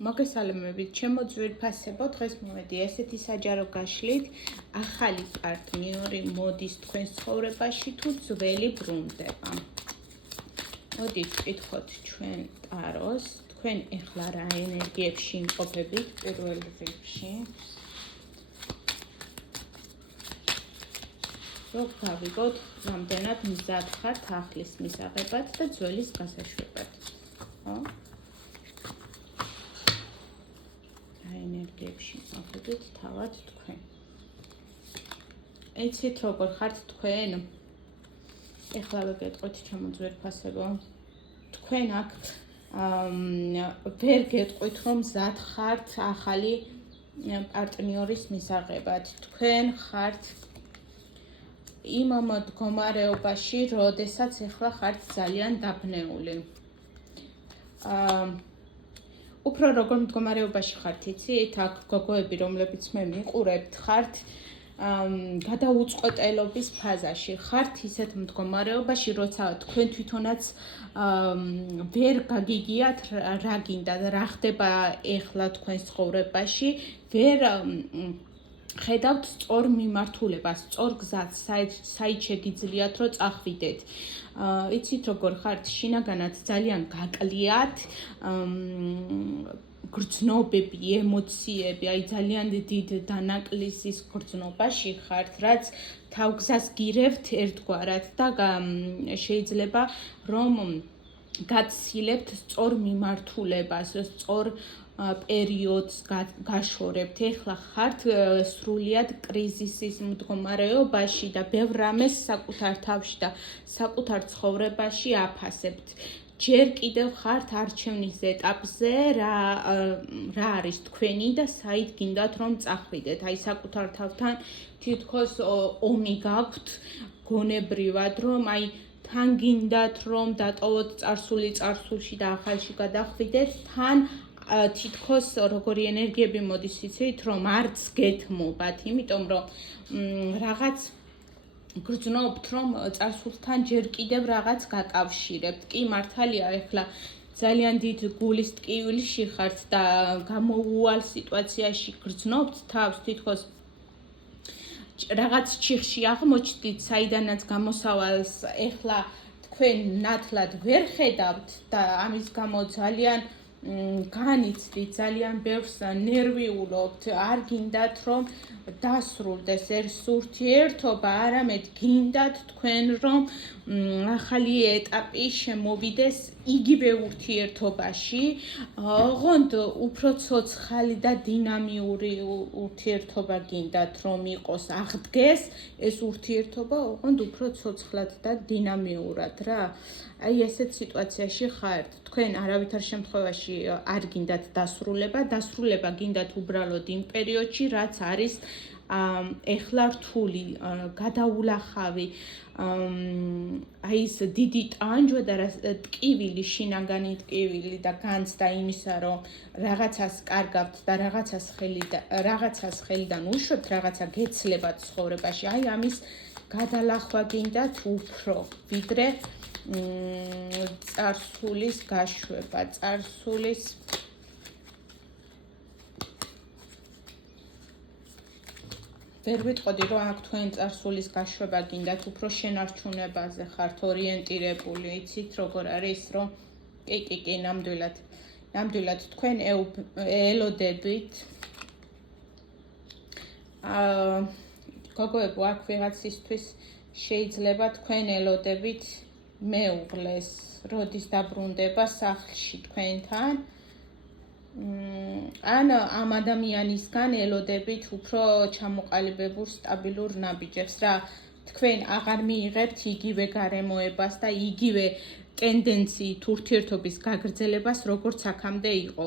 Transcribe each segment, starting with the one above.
მოგესალმებით, ჩემო ძვირფასებო, დღეს მოვედი ესეთი საჯარო გაშლით, ახალი პარტნიორი მოდის თქვენს ცხოვრებაში თუ ძველი ბრუნდება. მოდით ვკითხოთ ჩვენ ტაროს, თქვენ ეხლა რა ენერგიებში იმყოფებით პირველ რიგში. რომ გავიგოთ, რამდენად მზად ხართ ახლის მისაღებად და ძველის გასაშვებად. ხო? ენერგიებში მოვიდეთ თავად თქვენ. იცით როგორ ხართ თქვენ? ეხლა ვეკითხოთ ჩემო ძვირფასებო. თქვენ აქ ვერ გეტყვით რომ მზად ხართ ახალი პარტნიორის მისაღებად. თქვენ ხართ იმ მდგომარეობაში, როდესაც ეხლა ხართ ძალიან დაბნეული. უფრო როგორ მდგომარეობაში ხართ, იცით? აქ გოგოები, რომლებიც მე მიყურებთ, ხართ გადაუწყვეტელობის ფაზაში. ხართ ისეთ მდგომარეობაში, როცა თქვენ თვითონაც ვერ გაგიგიათ რა გინდა, რა ხდება ეხლა თქვენს ცხოვრებაში, ვერ ხედავთ სწორ მიმართულებას, სწორ გზას, საით შეგიძლიათ რომ წახვიდეთ. იცით როგორ ხართ? შინაგანად ძალიან გაკლიათ, გრძნობები, ემოციები, აი ძალიან დიდ დანაკლისის გრძნობაში ხართ, რაც თავგზას გირევთ ერთგვარად და შეიძლება რომ გაცილებთ სწორ მიმართულებას, სწორ პერიოდს გაშორებთ. ეხლა ხართ სრულიად კრიზისის მდგომარეობაში და ბევრ რამეს საკუთარ თავში და საკუთარ ცხოვრებაში აფასებთ. ჯერ კიდევ ხართ არჩევნის ეტაპზე, რა არის თქვენი და საით გინდათ რომ წახვიდეთ. აი საკუთარ თავთან თითქოს ომი გაქვთ გონებრივად, რომ აი თან გინდათ რომ დატოვოთ წარსული წარსულში და ახალში გადახვიდეთ, თან თითქოს როგორი ენერგიები მოდის იცით, რომ არც გეთმობათ, იმიტომ რომ რაღაც გრძნობთ, რომ წარსულთან ჯერ კიდევ რაღაც გაკავშირებთ. კი, მართალია, ეხლა ძალიან დიდ გულის ტკივილში ხართ და გამოუვალ სიტუაციაში გრძნობთ თავს, თითქოს რაღაც ჩიხში აღმოჩნდით, საიდანაც გამოსავალს ეხლა თქვენ ნათლად ვერ ხედავთ და ამის გამო ძალიან განიცდით, ძალიან ბევრს ნერვიულობთ, არ გინდათ რომ დასრულდეს ეს ურთიერთობა, არამედ გინდათ თქვენ რომ ახალი ეტაპი შემოვიდეს იგივე ურთიერთობაში, ოღონდ უფრო ცოცხალი და დინამიური ურთიერთობა გინდათ რომ იყოს, აღდგეს ეს ურთიერთობა, ოღონდ უფრო ცოცხლად და დინამიურად რა. აი ესეთ სიტუაციაში ხართ. თქვენ არავითარ შემთხვევაში არ გინდათ დასრულება გინდათ უბრალოდ იმ პერიოდში, რაც არის ეხლა რთული, გადაულახავი, აი ეს დიდი ტანჯვა და ტკივილი, შინაგანი ტკივილი და განცდა იმისა, რომ რაღაცას კარგავთ და რაღაცას ხელიდან უშვებთ, რაღაცა გეცლებათ ცხოვრებაში. აი ამის გადალახვა გინდათ უფრო, ვიდრე წარსულის გაშვება, წარსულის ვერ ვიტყოდი, რომ აქ თქვენ წარსულის გაშვება გინდათ, უფრო შენარჩუნებაზე ხართ ორიენტირებული, იცით როგორ არის, რომ კი, ნამდვილად თქვენ ელოდებით. გოგოებო, აქ ვიღაცისთვის შეიძლება თქვენ ელოდებით მეუღლეს, როდის დაბრუნდება სახლში თქვენთან, ან ამ ადამიანისგან ელოდებით უფრო ჩამოყალიბებულ სტაბილურ ნაბიჯებს რა. თქვენ აღარ მიიღებთ იგივე გარემოებას და იგივე ტენდენციით ურთიერთობის გაგრძელებას, როგორც აქამდე იყო.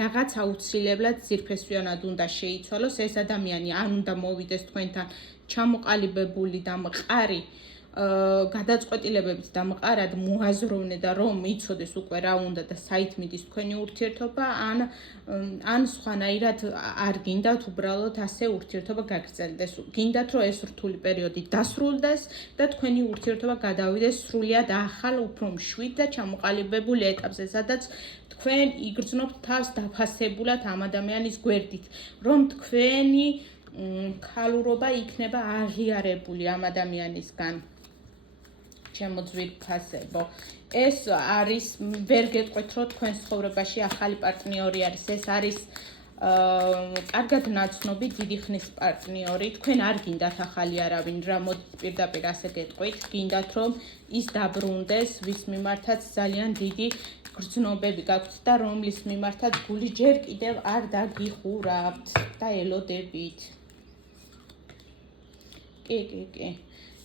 რაღაც აუცილებლად ძირფესვიანად უნდა შეიცვალოს ეს ადამიანი, ან უნდა მოვიდეს თქვენთან ჩამოყალიბებული და მყარი გადაწყვეტილებებით და მყარად მოაზროვნე და რომ იცოდეს უკვე რა უნდა და საით მიდის თქვენი ურთიერთობა, ან სხვანაირად არ გინდათ უბრალოდ ასე ურთიერთობა გაგრძელდეს. გინდათ რომ ეს რთული პერიოდი დასრულდეს და თქვენი ურთიერთობა გადავიდეს სრულიად ახალ, უფრო მშვიდ და ჩამოყალიბებულ ეტაპზე, სადაც თქვენ იგრძნობთ თავს დაფასებულად ამ ადამიანის გვერდით, რომ თქვენი ქალურობა იქნება აღიარებული ამ ადამიანისგან. ჩემო ძვირფასებო, ეს არის, ვერ გეტყვით, რომ თქვენს ცხოვრებაში ახალი პარტნიორი არის, ეს არის კარგად ნაცნობი დიდი ხნის პარტნიორი, თქვენ არ გინდათ ახალი არავინ, რა მოდით პირდაპირ ასე გეტყვით, გინდათ რომ ის დაბრუნდეს, ვის მიმართაც ძალიან დიდი გრძნობები გაქვთ და რომლის მიმართაც გული ჯერ კიდევ არ დაგიხურავთ და ელოდებით. კი.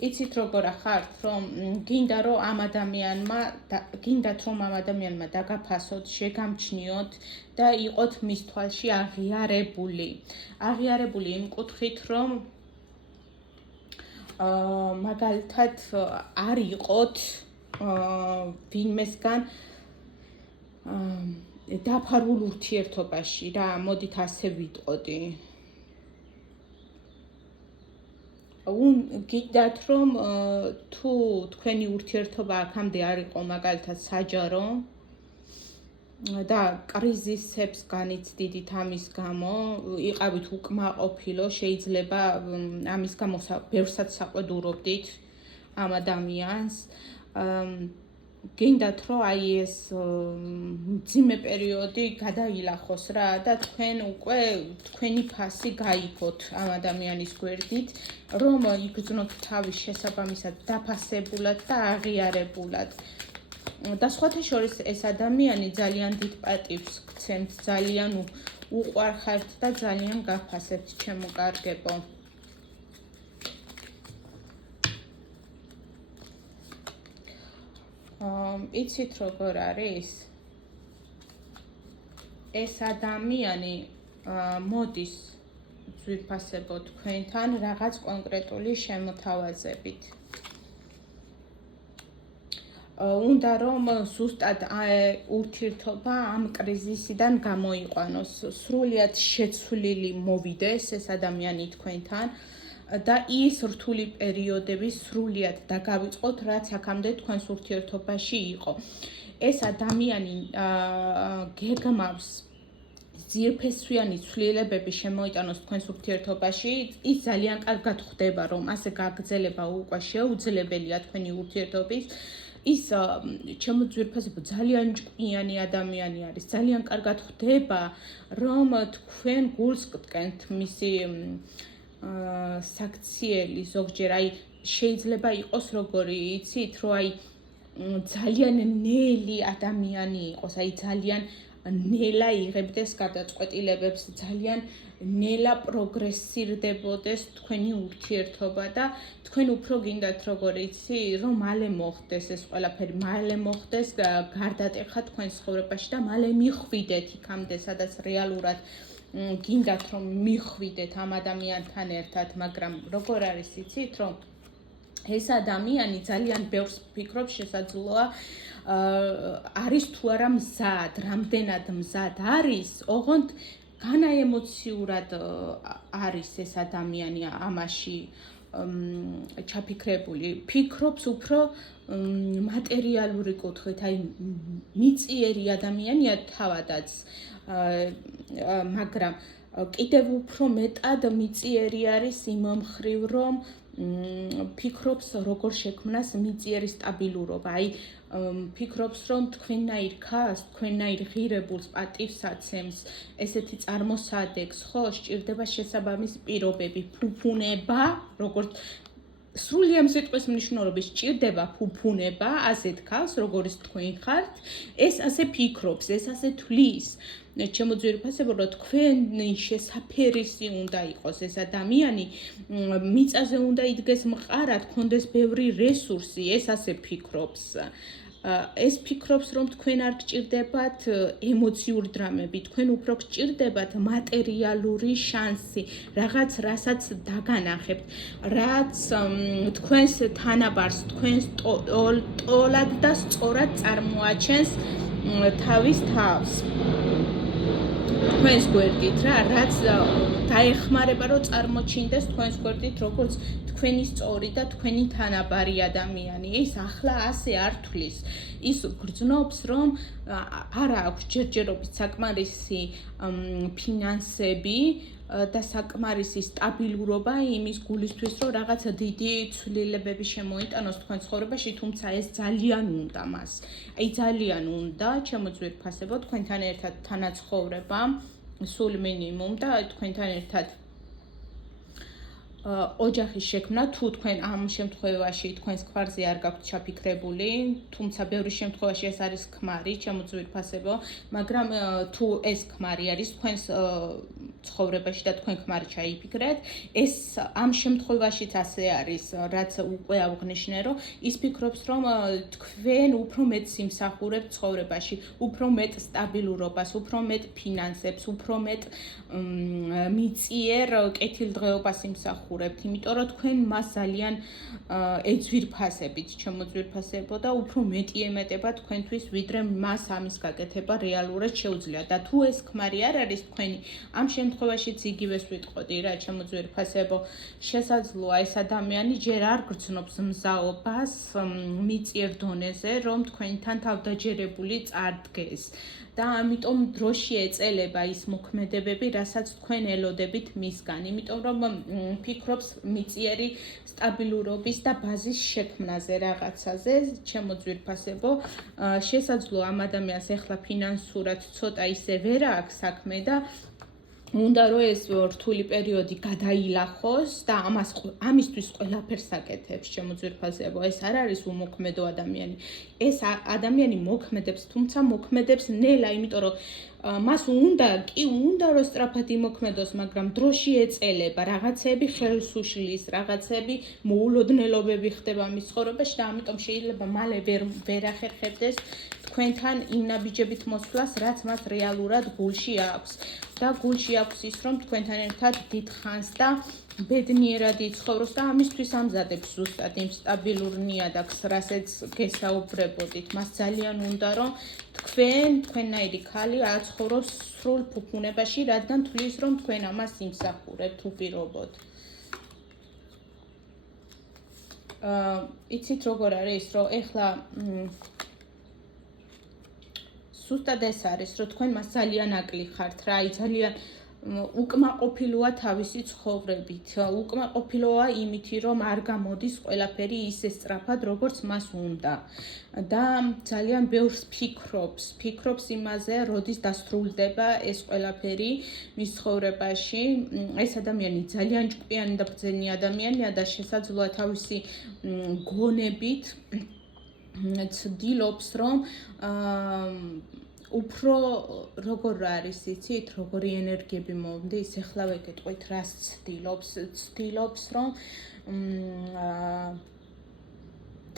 იცით როგორ ახართ, რომ გინდათ რომ ამ ადამიანმა დაგაფასოთ, შეგამჩნიოთ და იყოთ მის თვალში აღიარებული. აღიარებული იმ კუთხით, რომ მაგალითად არ იყოთ ვინმესგან დაფარულ ურთიერთობაში, რა, მოდით ასე ვიტყოდი. გინდათ რომ თუ თქვენი ურთიერთობა აქამდე არ იყო მაგალითად საჯარო და კრიზისებს განიცდიდით ამის გამო, იყავით უკმაყოფილო, შეიძლება ამის გამო ბევრსაც საყვედურობდით ამ ადამიანს. გინდათ რომ აი ეს მძიმე პერიოდი გადაილახოს რა და თქვენ უკვე თქვენი ფასი გაიქოთ ამ ადამიანის გვერდით, რომ იგრძნოთ თავის შესაბამისად დაფასებულად და აღიარებულად. და სხვათა შორის ეს ადამიანი ძალიან დიდ პატივს გცემთ, ძალიან უყვარხართ და ძალიან გაფასებთ, ჩემო კარგებო. იცით როგორ არის? ეს ადამიანი მოდის ძვირფასებო თქვენთან რაღაც კონკრეტული შემოთავაზებით. უნდა რომ ზუსტად ურთიერთობა ამ კრიზისიდან გამოიყვანოს, სრულიად შეცვლილი მოვიდეს ეს ადამიანი თქვენთან და ის რთული პერიოდები სრულიად დაგავიწყოთ, რაც აქამდე თქვენს ურთიერთობაში იყო. ეს ადამიანი გეგმავს ძირფესვიანი ცვლილებები შემოიტანოს თქვენს ურთიერთობაში, ის ძალიან კარგად ხვდება, რომ ასე გაგრძელება უკვე შეუძლებელია თქვენი ურთიერთობის. ის ჩემო ძვირფასებო ძალიან ჭკვიანი ადამიანი არის, ძალიან კარგად ხვდება, რომ თქვენ გულს გტკენთ მისი საქციელი ზოგჯერ, აი შეიძლება იყოს როგორი, იცით, რომ აი ძალიან ნელი ადამიანი იყოს, აი ძალიან ნელა იღებდეს გადაწყვეტილებებს, ძალიან ნელა პროგრესირდებოდეს თქვენი ურთიერთობა და თქვენ უფრო გინდათ როგორ იცი, რომ მალე მოხდეს ეს ყველაფერი, მალე მოხდეს გარდატეხა თქვენს ცხოვრებაში და მალე მიხვიდეთ იქამდე, სადაც რეალურად გინდათ რომ მიხვიდეთ ამ ადამიანთან ერთად, მაგრამ როგორ არის იცით, რომ ეს ადამიანი ძალიან ბევრს ფიქრობს, შესაძლოა არის თუ არა მზად, რამდენად მზად არის, ოღონდ განაემოციურად არის ეს ადამიანი ამაში ჩაფიქრებული. ფიქრობს უფრო მატერიალური კუთხით, აი მიწიერი ადამიანია თავადაც, მაგრამ კიდევ უფრო მეტად მიწიერი არის იმ მხრივ, რომ ფიქრობს როგორ შექმნას მიწიერი სტაბილურობა. აი ფიქრობს, რომ თქვენნაირ ქალს, თქვენნაირ ღირებულს პატივსაცემს, ესეთი წარმოსადეგს, ხო, სჭირდება შესაბამისი პირობები, ფუფუნება, როგორც სრული ამ სიტყვის მნიშვნელობის სჭირდება ფუფუნება, ასეთ ქალს, როგორც თქვენ ხართ, ეს ასე ფიქრობს, ეს ასე თვლის. ჩემო ძვირფასებო, რომ თქვენი შესაფერისი უნდა იყოს ეს ადამიანი, მიწაზე უნდა იდგეს მყარად, გქონდეს ბევრი რესურსი, ეს ასე ფიქრობს. ეს ფიქრობს, რომ თქვენ არ გჭირდებათ ემოციური დრამები, თქვენ უფრო გჭირდებათ მატერიალური შანსი, რაღაც რასაც დაგანახებთ, რაც თქვენს თანაბარს, თქვენს ტოლად და სწორად წარმოაჩენს თავის თავს. თქვენს გვერდით რა, რაც დაეხმარება, რომ წარმოჩინდეს თქვენს გვერდით, როგორც თქვენი სწორი და თქვენი თანაბარი ადამიანი. ის ახლა ასე არ თვლის. ის გრძნობს, რომ არა აქვს ჯერჯერობით საკმარისი ფინანსები და საკმარისი სტაბილურობა იმის გულისთვის, რომ რაღაცა დიდი ცვლილებები შემოიტანოს თქვენ ცხოვრებაში, თუმცა ეს ძალიან უნდა მას. აი ძალიან უნდა, ჩემო ძვირფასებო, თქვენთან ერთად თანაცხოვრება, სულ მინიმუმ და თქვენთან ერთად ოჯახის შექმნა, თუ თქვენ ამ შემთხვევაში თქვენს ქმარზე არ გაქვთ ჩაფიქრებული, თუმცა ბევრი შემთხვევაში ეს არის ქმარი, ჩემო ძვირფასებო, მაგრამ თუ ეს ქმარი არის თქვენს ცხოვრებაში და თქვენ ქმარი ჩაიფიქრეთ, ეს ამ შემთხვევაშიც ასე არის, რაც უკვე აღნიშნე, რომ ის ფიქრობს, რომ თქვენ უფრო მეტ სიმსახურებთ ცხოვრებაში, უფრო მეტ სტაბილურობას, უფრო მეტ ფინანსებს, უფრო მეტ მიწიერ კეთილდღეობას იმსახურებთ, იმიტომ რომ თქვენ მას ძალიან ეძვირფასებით, ჩემო ძვირფასებო და უფრო მეტი ემეტება თქვენთვის, ვიდრე მას ამის გაკეთება რეალურად შეუძლია და თუ ეს ქმარი არ არის თქვენი, ამ შემთხვევაშიც იგივეს ვიტყოდი რა, ჩემო ძვირფასებო, შესაძლოა ეს ადამიანი ჯერ არ გრძნობს მზაობას მიწიერ დონეზე, რომ თქვენთან თავდაჯერებული წარდგეს. და ამიტომ დროში ეწელება ის მოქმედებები, რასაც თქვენ ელოდებით მისგან, იმიტომ რომ ფიქრობს მიწიერი სტაბილურობის და ბაზის შექმნაზე რაღაცაზე, ჩემო ძვირფასებო, შესაძლოა ამ ადამიანს ეხლა ფინანსურად ცოტა ისე ვერ აქვს საქმე და უნდა რომ ეს რთული პერიოდი გადაილახოს და ამისთვის ყველაფერს აკეთებს, ჩემო ძვირფასებო, ეს არ არის უმოქმედო ადამიანი. ეს ადამიანი მოქმედებს, თუმცა მოქმედებს ნელა, იმიტომ რომ მას უნდა რომ სწრაფად იმოქმედოს, მაგრამ დროში ეწელება, რაღაცები ხელს უშლის, რაღაცები მოულოდნელობები ხდება მის ცხოვრებაში და ამიტომ შეიძლება მალე ვერ ახერხებდეს თქვენთან იმ ნაბიჯებით მოსვლას, რაც მას რეალურად გულში აქვს. და გულში აქვს ის, რომ თქვენთან ერთად დიდ ხანს და ბედნიერად იცხოვროს და ამისთვის ამზადებს ზუსტად იმ სტაბილურ ნიადაგს, რასაც გესაუბრებოდით. მას ძალიან უნდა, რომ თქვენნაირი ქალი აცხოვროს სრულ ფუფუნებაში, რადგან თვლის, რომ თქვენ ამას იმსახურებთ უპირობოდ. იცით როგორ არის, რომ ეხლა ზუსტად ეს არის, რომ თქვენ მას ძალიან აკლი ხართ რა, აი ძალიან უკმაყოფილოა თავისი ცხოვრებით, უკმაყოფილოა იმითი, რომ არ გამოდის ყველაფერი ისე სწრაფად, როგორც მას უნდა. და ძალიან ბევრს ფიქრობს იმაზე, როდის დასრულდება ეს ყველაფერი მის ცხოვრებაში. ეს ადამიანი ძალიან ჭკვიანი და ბრძენი ადამიანია და შესაძლოა თავისი გონებით ცდილობს, რომ უფრო როგორ არის იცით, როგორი ენერგიები მომდის, ეხლავე გეტყვით, რას ცდილობს, რომ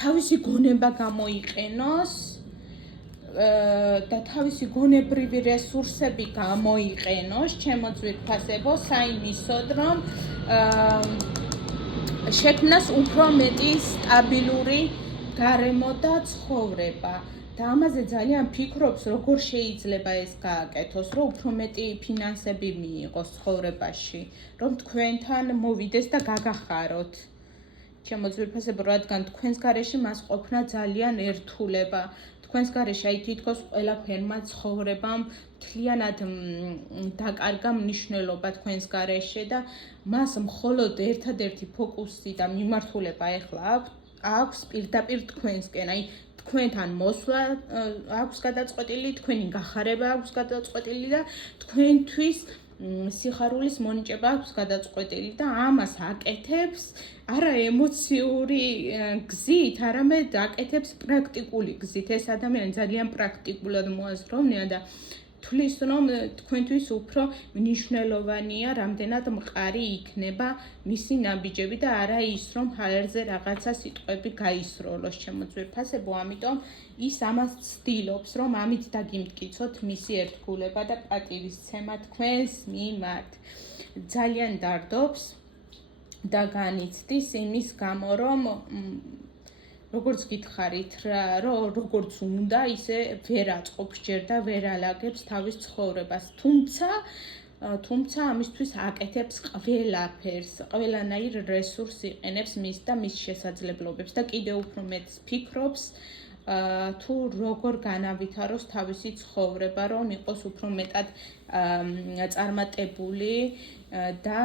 თავისი გონება გამოიყენოს და თავისი გონებრივი რესურსები გამოიყენოს, ჩემო ძვირფასებო, საიმისოდ, რომ შექმნას უფრო მეტი სტაბილური გარემო და ცხოვრება. და ამაზე ძალიან ფიქრობს, როგორ შეიძლება ეს გააკეთოს, რომ უფრო მეტი ფინანსები მიიღოს ცხოვრებაში, რომ თქვენთან მოვიდეს და გაგახაროთ. ჩემო ძვირფასებო, რადგან თქვენს გარეშე მას ყოფნა ძალიან ერთულება. თქვენს გარეშე აი თითქოს ყველაფერმა ცხოვრებამ მთლიანად დაკარგა მნიშვნელობა თქვენს გარეშე და მას მხოლოდ ერთადერთი ფოკუსი და მიმართულება ეხლა აქვს პირდაპირ თქვენსკენ, აი თქვენთან მოსვლა აქვს გადაწყვეტილი, თქვენი გახარება აქვს გადაწყვეტილი და თქვენთვის სიხარულის მონიჭება აქვს გადაწყვეტილი და ამას აკეთებს არა ემოციური გზით, არამედ აკეთებს პრაქტიკული გზით. ეს ადამიანი ძალიან პრაქტიკულად მოაზროვნეა და თulis რომ თქვენთვის უფრო მნიშვნელოვანია რამდენად მყარი იქნება მისი ნაბიჯები და არა ის რომ ჰაერზე რაღაცა სიტყვები გაისროლოს ჩემო ძვირფასებო, ამიტომ ის ამას ცდილობს რომ ამით დაგიმტკიცოთ მისი ერთგულება და პატივისცემა თქვენს მიმართ. ძალიან დარდობს და განიცდის იმის გამო რომ როგორც გითხარით, როგორც უნდა, ისე ვერ აწყობს ჯერ და ვერ ალაგებს თავის ცხოვრებას. თუმცა ამისთვის აკეთებს ყველაფერს, ყველანაირ რესურსს იყენებს მის და მის შესაძლებლობებს და კიდევ უფრო მეტს ფიქრობს თუ როგორ განავითაროს თავისი ცხოვრება, რომ იყოს უფრო მეტად წარმატებული და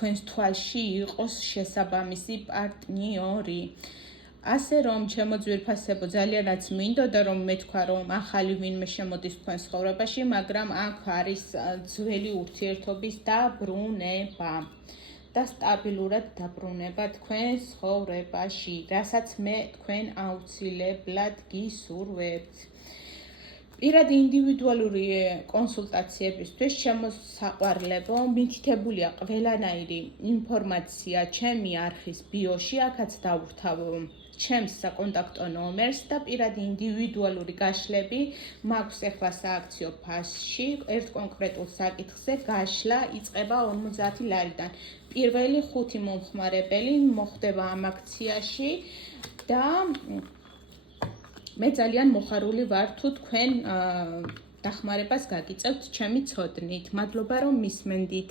თქვენს თვალში იყოს შესაბამისი პარტნიორი. ასე რომ ჩემო ძვირფასებო, ძალიანაც მინდოდა რომ მეთქვა რომ ახალი ვინმე შემოდის თქვენს ცხოვრებაში, მაგრამ აქ არის ძველი ურთიერთობის დაბრუნება და სტაბილურად დაბრუნება თქვენს ცხოვრებაში, რასაც მე თქვენ აუცილებლად გისურვებთ. პირადი ინდივიდუალური კონსულტაციებისთვის ჩემო საყვარლებო, მითითებულია ყველანაირი ინფორმაცია ჩემი არხის ბიოში, აქაც დავვრთავ ჩემს საკონტაქტო ნომერს და პირადი ინდივიდუალური გაშლები მაქვს ახლა სააქციო ფასში, ერთ კონკრეტულ საკითხზე გაშლა იწყება 50 ლარიდან. პირველი 5 მომხმარებელი მოხვდება ამ აქციაში და მე ძალიან მოხარული ვარ თუ თქვენ დახმარებას გაგიწევთ ჩემი ცოდნით. მადლობა რომ მისმენდით.